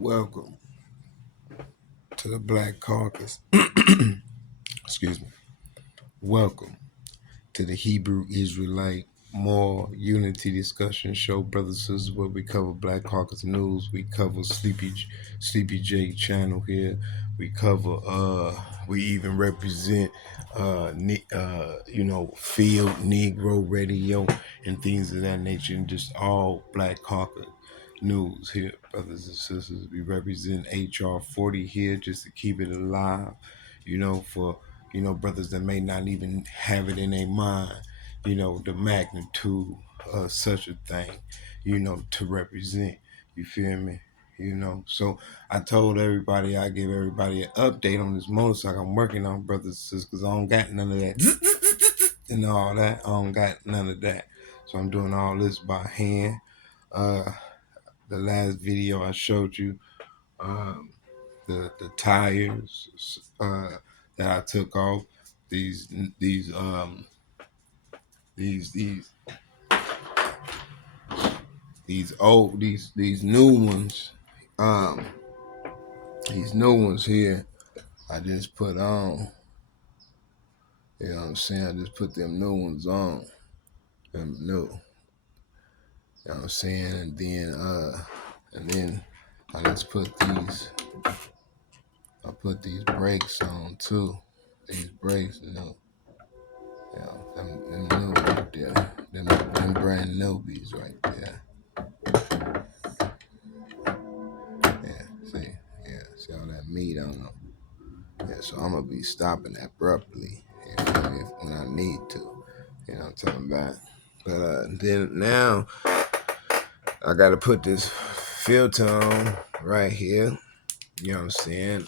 Welcome to the Black Caucus. Excuse me. Welcome to the Hebrew Israelite Moral Unity Discussion Show, brothers and sisters, where we cover Black Caucus news. We cover Sleepy J channel here. We cover we even represent field Negro radio and things of that nature, and just all Black Caucus news here, brothers and sisters. We represent HR 40 here just to keep it alive, for brothers that may not even have it in their mind, the magnitude of such a thing, to represent. You feel me? So I told everybody I give everybody an update on this motorcycle I'm working on, brothers and sisters, because I don't got none of that and all that. I don't got none of that. So I'm doing all this by hand. The last video I showed you, um, the tires that I took off. These these um these these these new ones. Um, these new ones here. I just put on. You know what I'm saying? I just put them new ones on. Them new. You know what I'm saying? And then I just put these. I put these brakes on too. These brakes, them new right there. Them brand newbies right there. Yeah, see? Yeah, see all that meat on them. Yeah, so I'm gonna be stopping abruptly when I need to. You know what I'm talking about? But then now I gotta put this filter on right here. You know what I'm saying?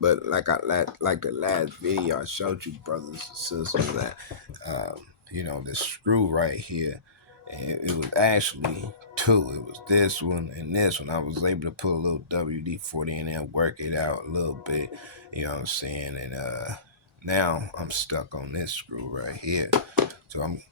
But like the last video I showed you, brothers and sisters, that this screw right here, and it was actually two. It was this one and this one. I was able to put a little WD-40 in there, work it out a little bit. You know what I'm saying? And now I'm stuck on this screw right here. So I'm,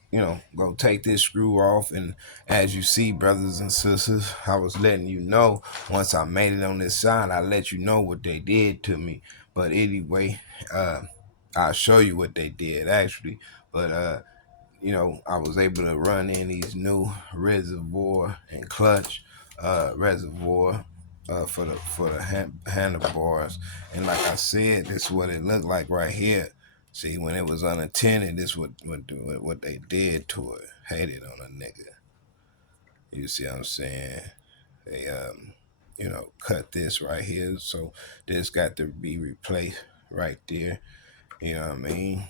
gonna take this screw off. And as you see, brothers and sisters, I was letting you know once I made it on this side, I let you know what they did to me. But anyway, I'll show you what they did actually. But I was able to run in these new reservoir and clutch reservoir for the handlebars. And like I said, this is what it looked like right here. See, when it was unattended, this what they did to it. Hated on a nigga. You see what I'm saying? They cut this right here, so this got to be replaced right there. You know what I mean?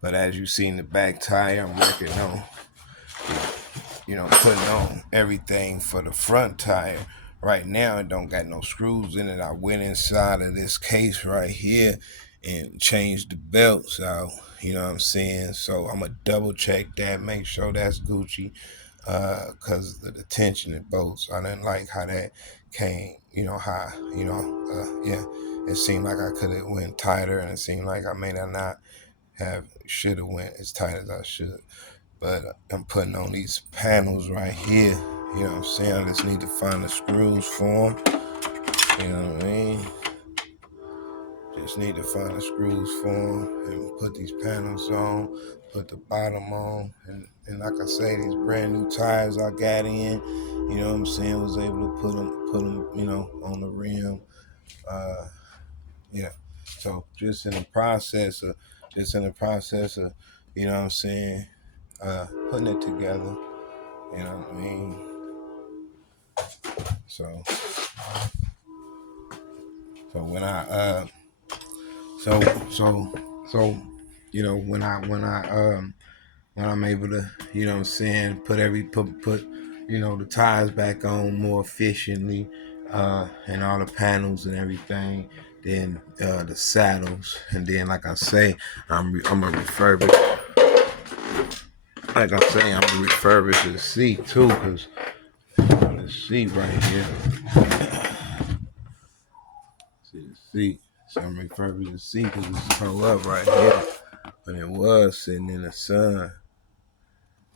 But as you see in the back tire, I'm working on putting on everything for the front tire. Right now, it don't got no screws in it. I went inside of this case right here and changed the belts out. You know what I'm saying? So I'm going to double check that, make sure that's Gucci, because of the tension in bolts. I didn't like how that came, it seemed like I could have went tighter, and it seemed like I may not should have went as tight as I should. But I'm putting on these panels right here. You know what I'm saying? I just need to find the screws for them. You know what I mean? Just need to find the screws for them and put these panels on, put the bottom on. And like I say, these brand new tires I got in, you know what I'm saying, was able to put them, on the rim. Yeah. So just in the process of, you know what I'm saying, putting it together. You know what I mean? So when I when I'm able to, you know what I'm saying, put the tires back on more efficiently, and all the panels and everything, then the saddles, and then like I say, I'm gonna refurbish. Like I say, I'm gonna refurbish the seat too, cause the seat right here. See the seat. So I'm refurbishing the seat because it's towed up right here. But it was sitting in the sun.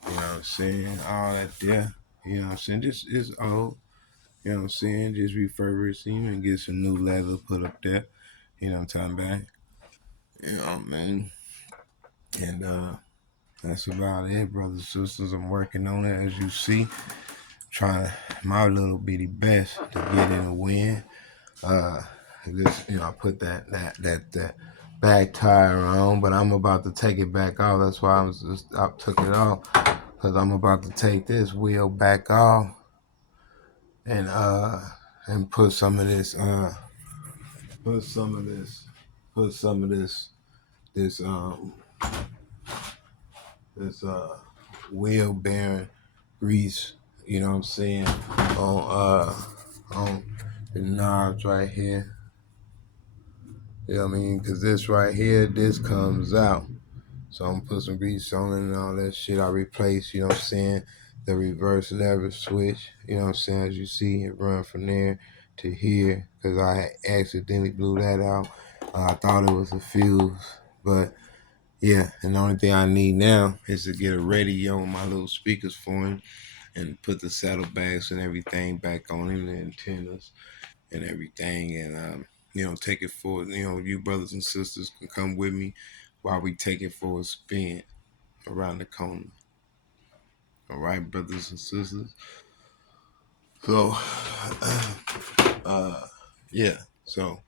You know what I'm saying? All that there. You know what I'm saying? This is old. You know what I'm saying? Just refurbish him and get some new leather put up there. You know what I'm talking about? You know, man. And that's about it, brothers and sisters. I'm working on it, as you see. Trying my little bitty best to get in a win. Uh, just I put that back tire on, but I'm about to take it back off. That's why I took it off, because I'm about to take this wheel back off and put some of this put some of this put some of this this wheel bearing grease. You know what I'm saying, on the knobs right here. You know what I mean? Because this right here, this comes out. So I'm gonna put some grease on it and all that shit. I replace, you know what I'm saying, the reverse lever switch. You know what I'm saying? As you see, it run from there to here because I had accidentally blew that out. I thought it was a fuse, but yeah. And the only thing I need now is to get a radio and my little speakers for him and put the saddlebags and everything back on him, the antennas and everything, and take it for you brothers and sisters can come with me while we take it for a spin around the corner. All right, brothers and sisters. So, uh, yeah. So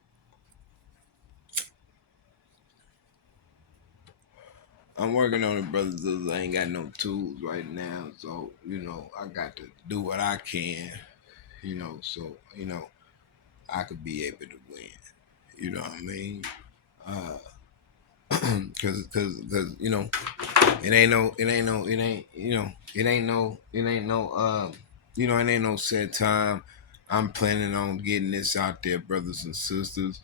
I'm working on it, brothers and sisters. I ain't got no tools right now, so I got to do what I can. So I could be able to win. You know what I mean? Cause it ain't no set time. I'm planning on getting this out there, brothers and sisters.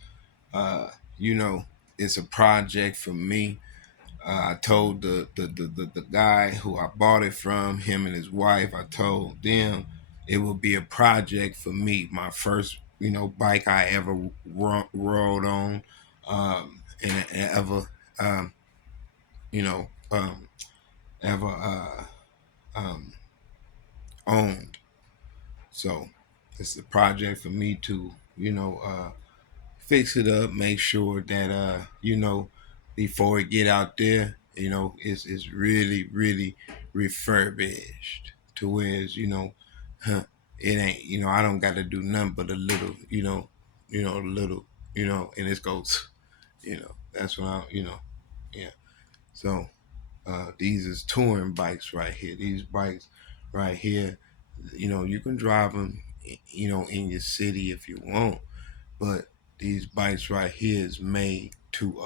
Uh, you know, it's a project for me. I told the guy who I bought it from, him and his wife, I told them it would be a project for me. My first, bike I ever rode on, and ever, um, you know, um, ever um, owned. So it's a project for me to, fix it up, make sure that before it get out there, it's really, really refurbished to where huh, it ain't, I don't got to do nothing but a little, a little, and it goes, that's what yeah. So these is touring bikes right here. These bikes right here, you can drive them, in your city if you want, but these bikes right here is made to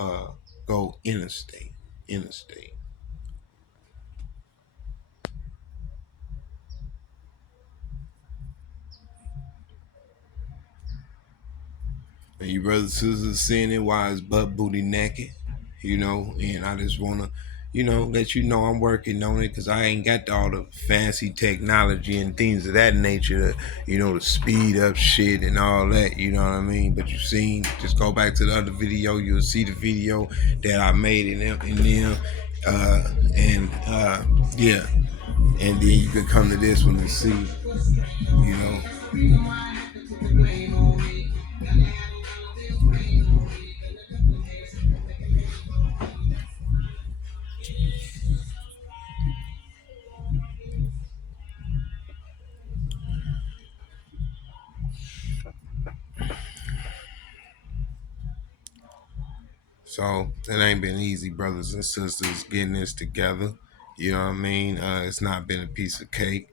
go interstate. Interstate. And you brothers and sisters seeing it while it's butt booty naked, and I just wanna, let you know I'm working on it because I ain't got all the fancy technology and things of that nature to, to speed up shit and all that, you know what I mean? But you seen, just go back to the other video, you'll see the video that I made in them, and yeah, and then you can come to this one and see, you know. So it ain't been easy, brothers and sisters, getting this together. You know what I mean? It's not been a piece of cake.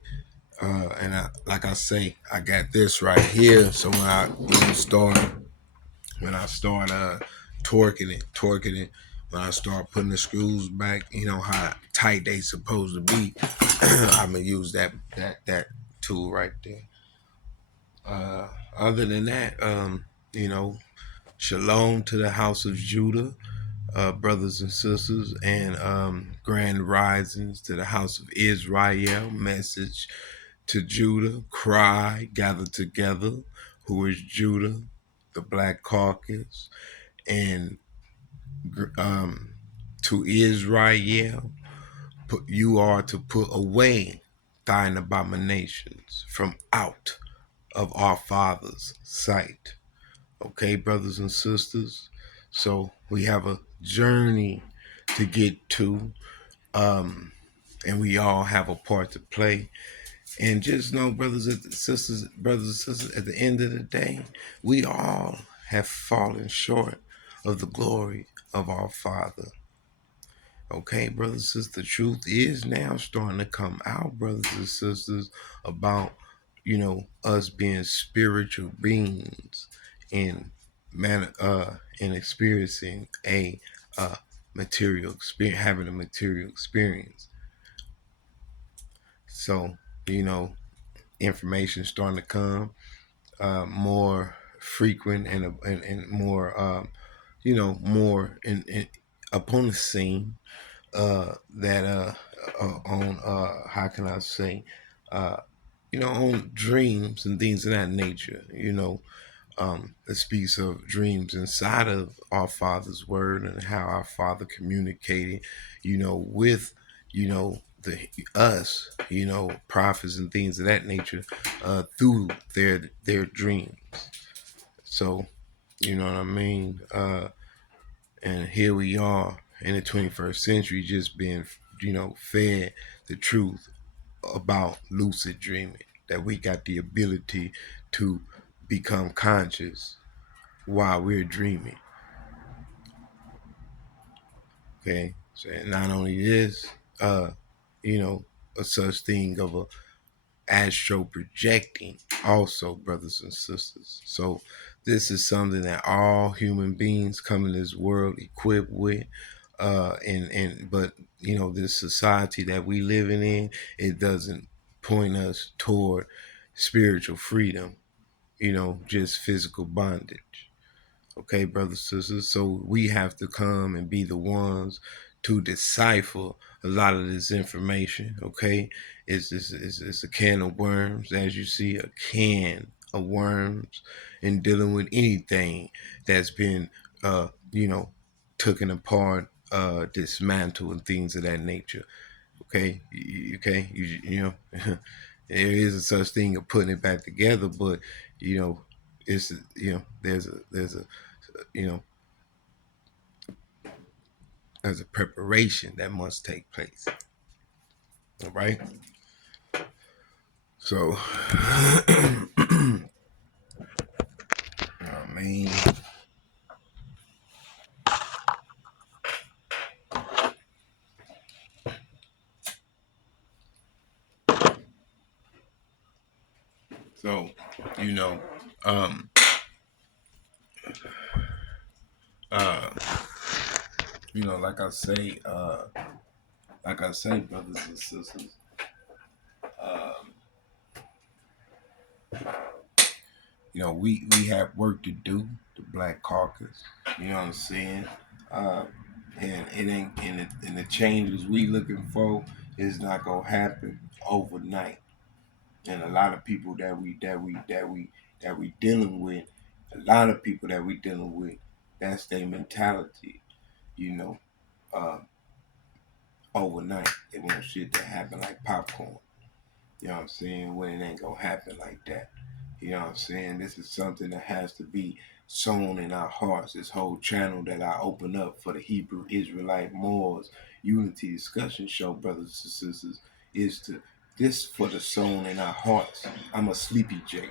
And like I say, I got this right here. So when I start torquing it, when I start putting the screws back, how tight they supposed to be, I'm gonna use that tool right there. Other than that, shalom to the house of Judah, brothers and sisters, and grand risings to the house of Israel. Message to Judah, cry, gather together. Who is Judah? The Black Caucus. And to Israel, you are to put away thine abominations from out of our Father's sight. Okay, brothers and sisters. So we have a journey to get to, and we all have a part to play. And just know, brothers and sisters, at the end of the day, we all have fallen short of the glory of our Father. Okay, brothers and sisters, the truth is now starting to come out, brothers and sisters, about us being spiritual beings and and experiencing a material experience, having a material experience. So, you know, information starting to come more frequent and more more in upon the scene that on how can I say uh on dreams and things of that nature. It speaks of dreams inside of our Father's word and how our Father communicated with the us prophets and things of that nature through their dreams. So you know what I mean. And here we are in the 21st century, just being fed the truth about lucid dreaming, that we got the ability to become conscious while we're dreaming. Okay, so not only this, you know, a such thing of a astro projecting, also, brothers and sisters. So this is something that all human beings come in this world equipped with. But this society that we living in, it doesn't point us toward spiritual freedom, just physical bondage. Okay, brothers and sisters. So we have to come and be the ones to decipher a lot of this information. Okay, it's a can of worms, as you see, a can of worms, in dealing with anything that's been, taken apart, dismantled, and things of that nature. Okay, okay, you know, there is a such thing of putting it back together, but you know, it's there's a you know there's a preparation that must take place. All right, so I mean, so you know, um, uh, like I say, brothers and sisters, um, we have work to do. The Black Caucus, you know what I'm saying? Uh, and it ain't and the changes we looking for is not gonna happen overnight. And a lot of people that we dealing with, a lot of people that we dealing with, that's their mentality. You know, uh, overnight they want shit to happen like popcorn. You know what I'm saying? When it ain't gonna happen like that. You know what I'm saying? This is something that has to be sown in our hearts. This whole channel that I open up for the Hebrew Israelite Moors Unity Discussion Show, brothers and sisters, is to this for the sown in our hearts. I'm a sleepy J.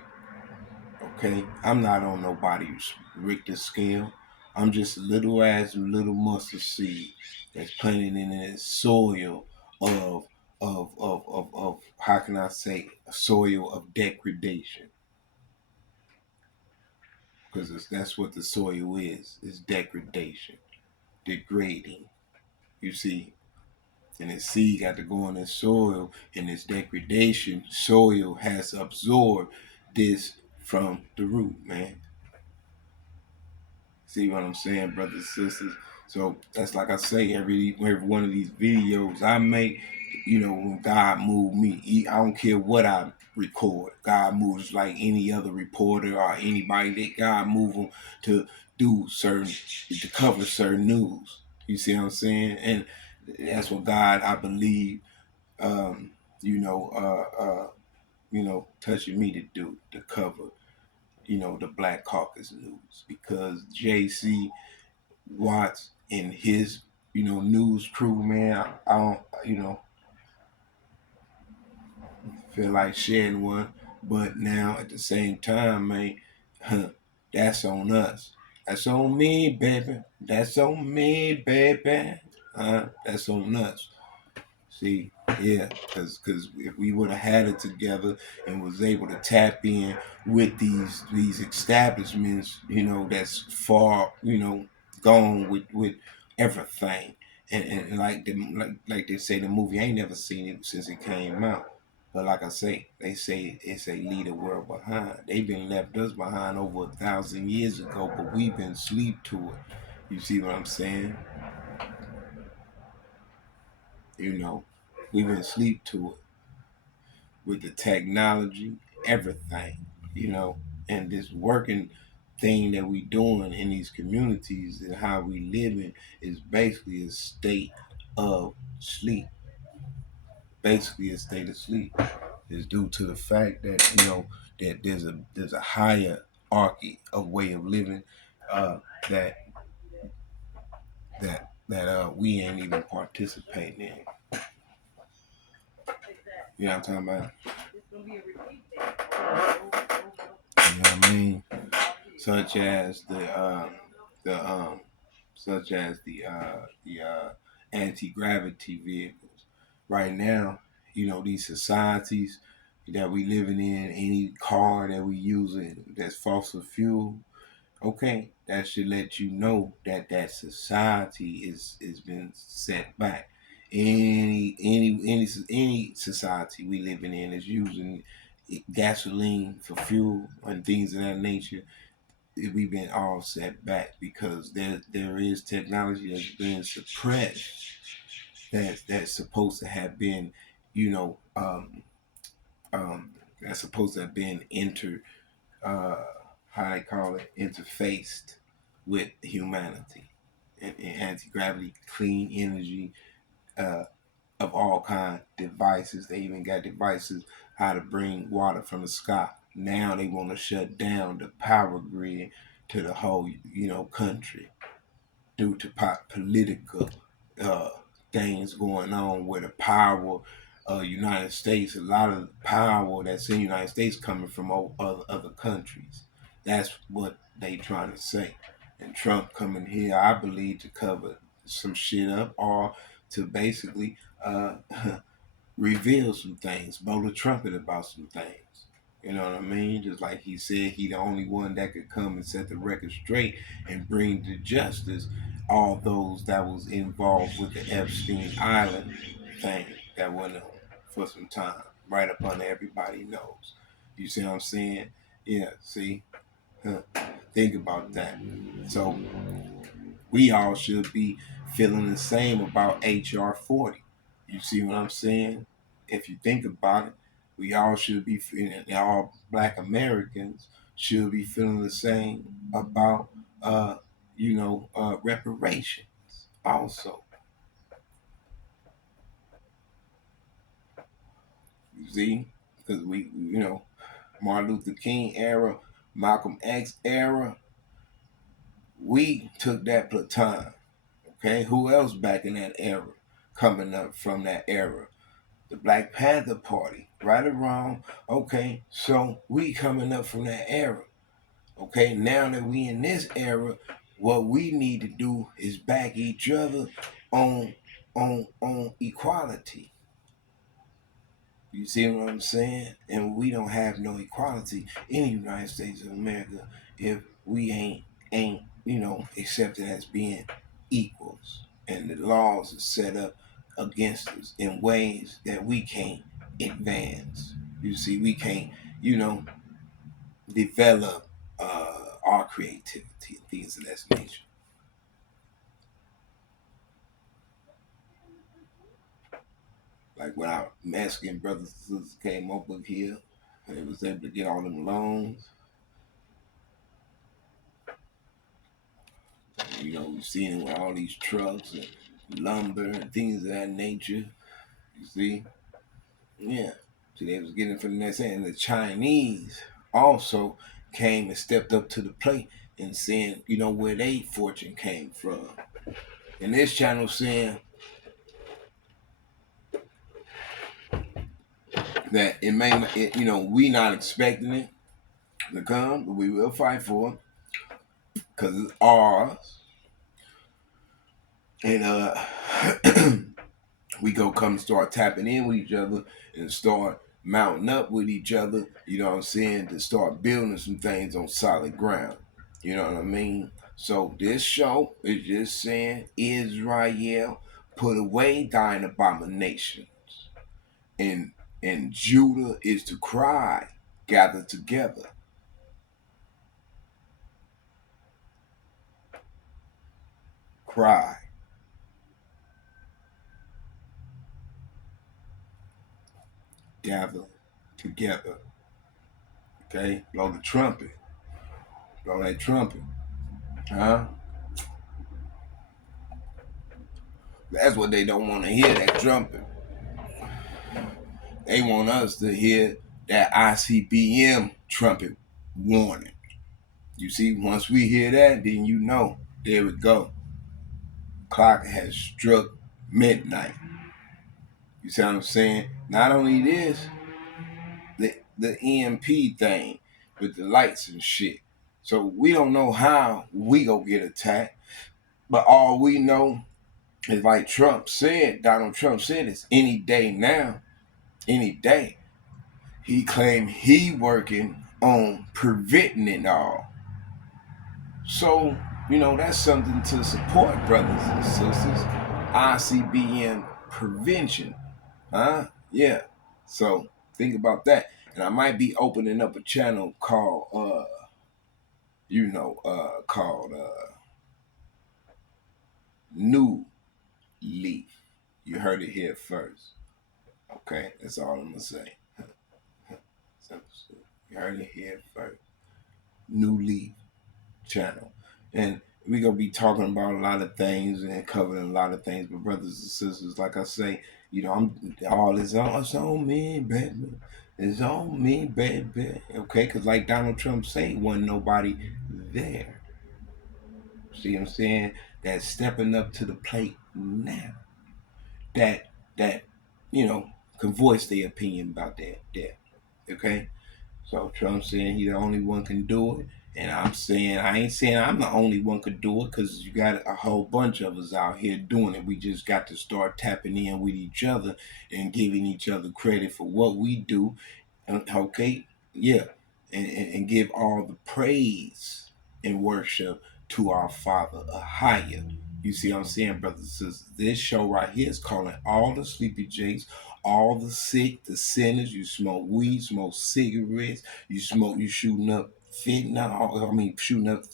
Okay? I'm not on nobody's Richter scale. I'm just a little mustard seed that's planted in the soil of of how can I say, a soil of degradation, because that's what the soil is. It's degradation, degrading. You see, and the seed got to go in the soil, and this degradation soil has absorbed this from the root, man. See what I'm saying, brothers and sisters? So that's like I say, every one of these videos I make, when God moved me, I don't care what I record. God moves like any other reporter or anybody that God move them to do to cover certain news. You see what I'm saying? And that's what God, I believe, um, you know, uh, uh, touching me to do to cover, the Black Caucus news because JC Watts and his, news crew, man, I don't, feel like sharing one. But now at the same time, man, huh, that's on us. That's on me, baby. That's on me, baby. That's on us. See, yeah, because if we would have had it together and was able to tap in with these establishments, that's far, gone with everything, and like they say, the movie I ain't never seen it since it came out, but like I say, they say it's a leave the world behind. They've been left us behind over 1,000 years ago, but we've been asleep to it. You see what I'm saying? You know, we've been asleep to it with the technology, everything, and this working thing that we doing in these communities and how we living is basically a state of sleep. Basically a state of sleep. Is due to the fact that that there's a hierarchy of way of living uh, that that we ain't even participating in. You know what I'm talking about? You know what I mean? Such as the such as the anti-gravity vehicles. Right now, these societies that we living in, any car that we using that's fossil fuel, okay, that should let you know that that society is been set back. Any society we living in is using gasoline for fuel and things of that nature. We've been all set back because there is technology that's been suppressed that's supposed to have been, you know, um, that's supposed to have been uh, how they call it, interfaced with humanity and anti-gravity, clean energy, uh, of all kind devices. They even got devices how to bring water from the sky. Now they want to shut down the power grid to the whole, country due to political uh, things going on where the power United States, a lot of the power that's in the United States coming from other countries. That's what they trying to say. And Trump coming here, I believe, to cover some shit up or to basically reveal some things, blow the trumpet about some things. You know what I mean? Just like he said, he the only one that could come and set the record straight and bring to justice all those that was involved with the Epstein Island thing that went on for some time, right up under everybody knows. You see what I'm saying? Yeah. See, huh. Think about that. So we all should be feeling the same about HR 40. You see what I'm saying? If you think about it, we all should be feeling, all black Americans should be feeling the same about, reparations also. You see? Because Martin Luther King era, Malcolm X era, we took that baton. Okay, who else back in that era coming up from that era? The Black Panther Party, right or wrong. Okay, so we coming up from that era. Okay, now that we in this era, what we need to do is back each other on on equality. You see what I'm saying? And we don't have no equality in the United States of America if we ain't accepted as being equals, and the laws are set up against us in ways that we can't advance. You see, we can't you know develop our creativity and things of that nature. Like when our Mexican brothers and sisters came over here, they was able to get all them loans. We've seen it with all these trucks and lumber and things of that nature. You see? Yeah. See, they was getting it from that saying the Chinese also came and stepped up to the plate and saying, where they fortune came from. And this channel saying that it may, we not expecting it to come, but we will fight for it because it's ours. And we go come start tapping in with each other and start mounting up with each other, to start building some things on solid ground. You know what I mean? So this show is just saying Israel put away thine abominations. And Judah is to cry, gather together. Cry. Gather together. Okay? Blow the trumpet. Blow that trumpet. Huh? That's what they don't want to hear, that trumpet. They want us to hear that ICBM trumpet warning. You see, once we hear that, then there we go. Clock has struck midnight. You see what I'm saying? Not only this, the EMP thing with the lights and shit. So we don't know how we go get attacked, but all we know is like Donald Trump said, it's any day now, any day. He claimed he working on preventing it all. So, that's something to support, brothers and sisters. ICBM prevention. Huh? Yeah. So think about that. And I might be opening up a channel called called New Leaf. You heard it here first. Okay, that's all I'm gonna say. You heard it here first. New Leaf channel. And we're gonna be talking about a lot of things and covering a lot of things. But brothers and sisters, like I say, I'm all it's on me, baby. It's on me, baby. Okay, because like Donald Trump said, wasn't nobody there. See what I'm saying? That's stepping up to the plate now. That can voice their opinion about that. Okay? So Trump saying he the only one can do it. And I ain't saying I'm the only one could do it, because you got a whole bunch of us out here doing it. We just got to start tapping in with each other and giving each other credit for what we do. Okay? Yeah. And give all the praise and worship to our Father higher. You see what I'm saying, brothers and sisters? This show right here is calling all the sleepy jakes, all the sick, the sinners. You smoke weed, smoke cigarettes, you shooting up fentanyl. I mean, shooting up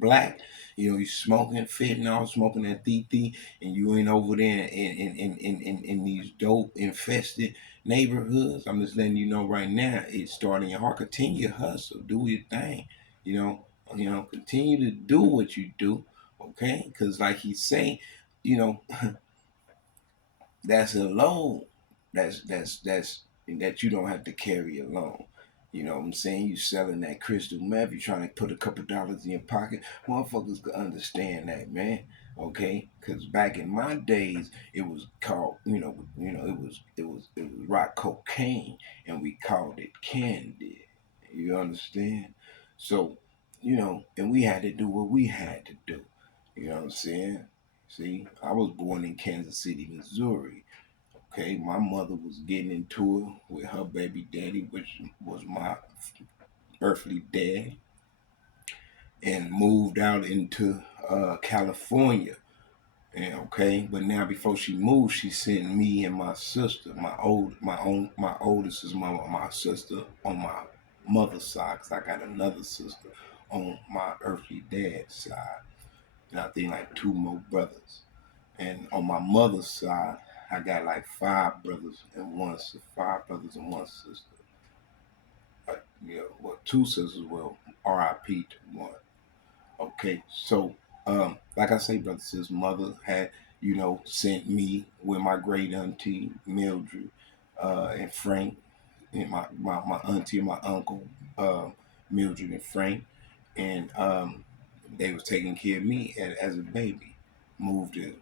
black. You smoking fentanyl, smoking that TT, and you ain't over there in these dope infested neighborhoods. I'm just letting you know right now. It's starting your heart. Continue your hustle. Do your thing. Continue to do what you do. Okay, because like he's saying, you know, that's a load. That you don't have to carry alone. You know what I'm saying? You selling that crystal meth, you trying to put a couple dollars in your pocket. Motherfuckers could understand that, man. Okay? Cause back in my days it was called, it was rock cocaine and we called it candy. You understand? So, and we had to do what we had to do. You know what I'm saying? See, I was born in Kansas City, Missouri. Okay, my mother was getting into it with her baby daddy, which was my earthly dad, and moved out into California. And okay, but now before she moved, she sent me and my sister. My oldest is my sister on my mother's side, cause I got another sister on my earthly dad's side, and I think like two more brothers. And on my mother's side, I got like five brothers and one sister. Two sisters. Well, R.I.P. to one. Okay, so like I say, brothers, his mother had sent me with my great auntie Mildred and Frank, and my auntie and my uncle, Mildred and Frank, and they was taking care of me as a baby. Moved to,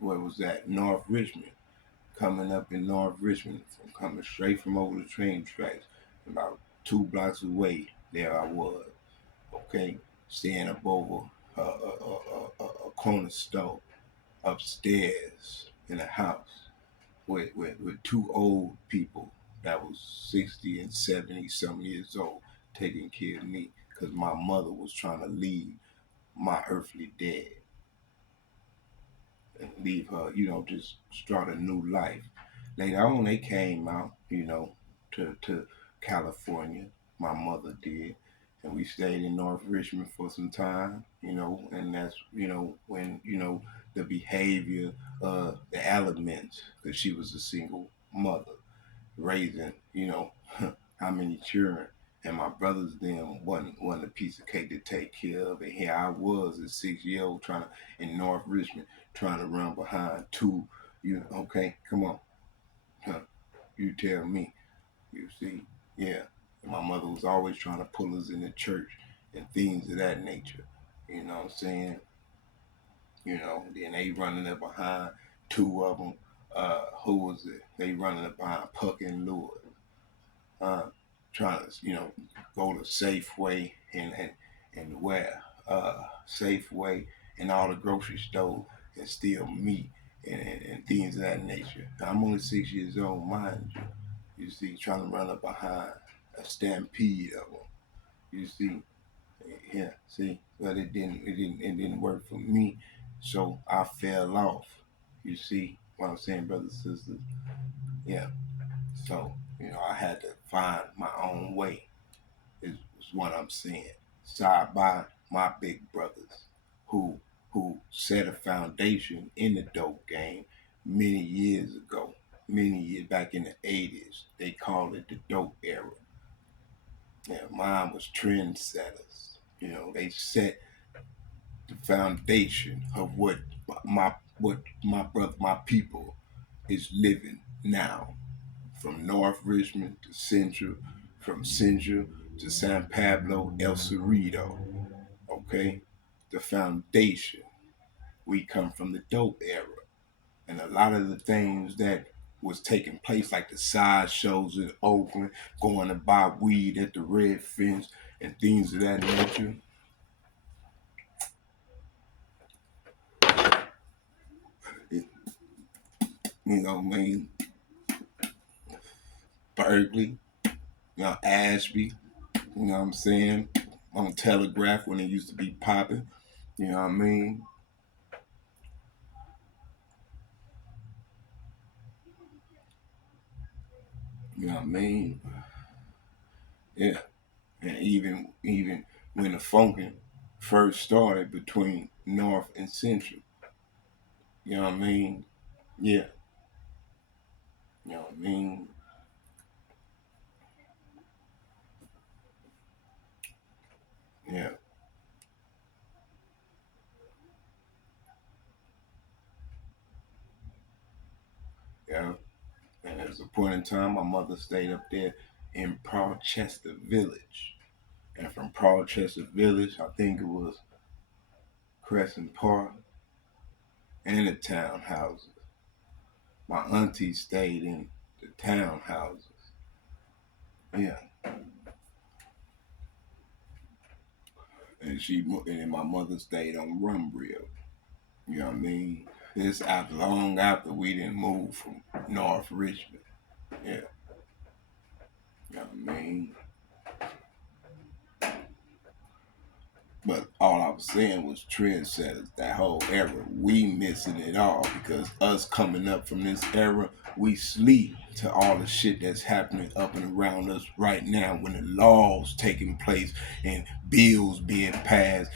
what was that, North Richmond. Coming up in North Richmond, from coming straight from over the train tracks, about 2 blocks away. There I was, okay, staying up over a corner store upstairs in a house with two old people that was 60 and 70 some years old taking care of me because my mother was trying to leave my earthly dad and leave her, just start a new life. Later on, they came out, to California. My mother did. And we stayed in North Richmond for some time, and that's, when, the behavior, the elements, because she was a single mother raising, how many children. And my brothers then wasn't a piece of cake to take care of. And here I was, a 6 year old, trying to in North Richmond, trying to run behind two. Okay, come on, huh? You tell me. You see, yeah. And my mother was always trying to pull us in the church and things of that nature. You know what I'm saying? Then they running up behind two of them. Who was it? They running up behind Puck and Lewis. uh, Trying to go to Safeway and where Safeway and all the grocery stores and steal meat and things of that nature. Now, I'm only 6 years old, mind you. You see, trying to run up behind a stampede of them. You see, yeah, see, but it didn't work for me. So I fell off. You see what I'm saying, brothers and sisters? Yeah. So, I had to find my own way, is what I'm saying. Side by my big brothers who set a foundation in the dope game many years ago. Many years back in the 80s. They called it the dope era. Yeah, mine was trendsetters. They set the foundation of what my people is living now. From North Richmond to Central, from Central to San Pablo, El Cerrito. Okay? The foundation. We come from the dope era. And a lot of the things that was taking place, like the side shows in Oakland, going to buy weed at the Red Fence and things of that nature. It, man, Berkeley, Ashby, you know what I'm saying? On Telegraph when it used to be popping. You know what I mean? You know what I mean? Yeah. And even when the funkin' first started between North and Central. You know what I mean? Yeah. You know what I mean? Yeah. Yeah. And there was a point in time my mother stayed up there in Prochester Village. And from Prochester Village, I think it was Crescent Park and the townhouses. My auntie stayed in the townhouses. Yeah. And then my mother stayed on Rumbrill. You know what I mean? This after long after we didn't move from North Richmond. Yeah. You know what I mean? But all I was saying was trendsetters, that whole era. We missing it all because us coming up from this era, we sleep to all the shit that's happening up and around us right now when the laws taking place and bills being passed.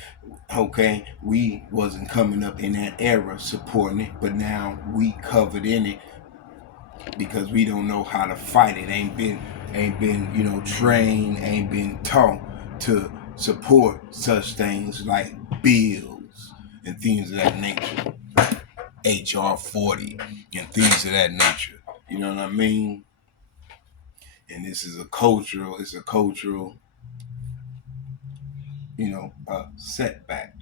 Okay, we wasn't coming up in that era supporting it, but now we covered in it because we don't know how to fight it. Ain't been trained, ain't been taught to support such things like bills and things of that nature. HR 40 and things of that nature. You know what I mean? and this is a cultural, it's a cultural, setback.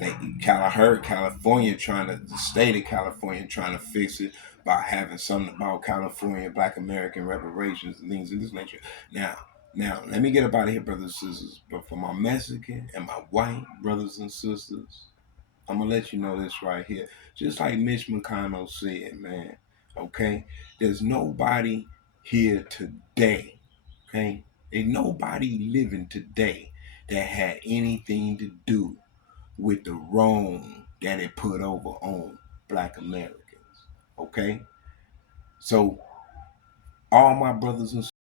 I heard California the state of California trying to fix it by having something about California Black American reparations and things of this nature. Now, let me get up out of here, brothers and sisters. But for my Mexican and my white brothers and sisters, I'm gonna let you know this right here. Just like Mitch McConnell said, man. Okay, there's nobody here today. Okay, ain't nobody living today that had anything to do with the wrong that it put over on Black Americans. Okay, so all my brothers and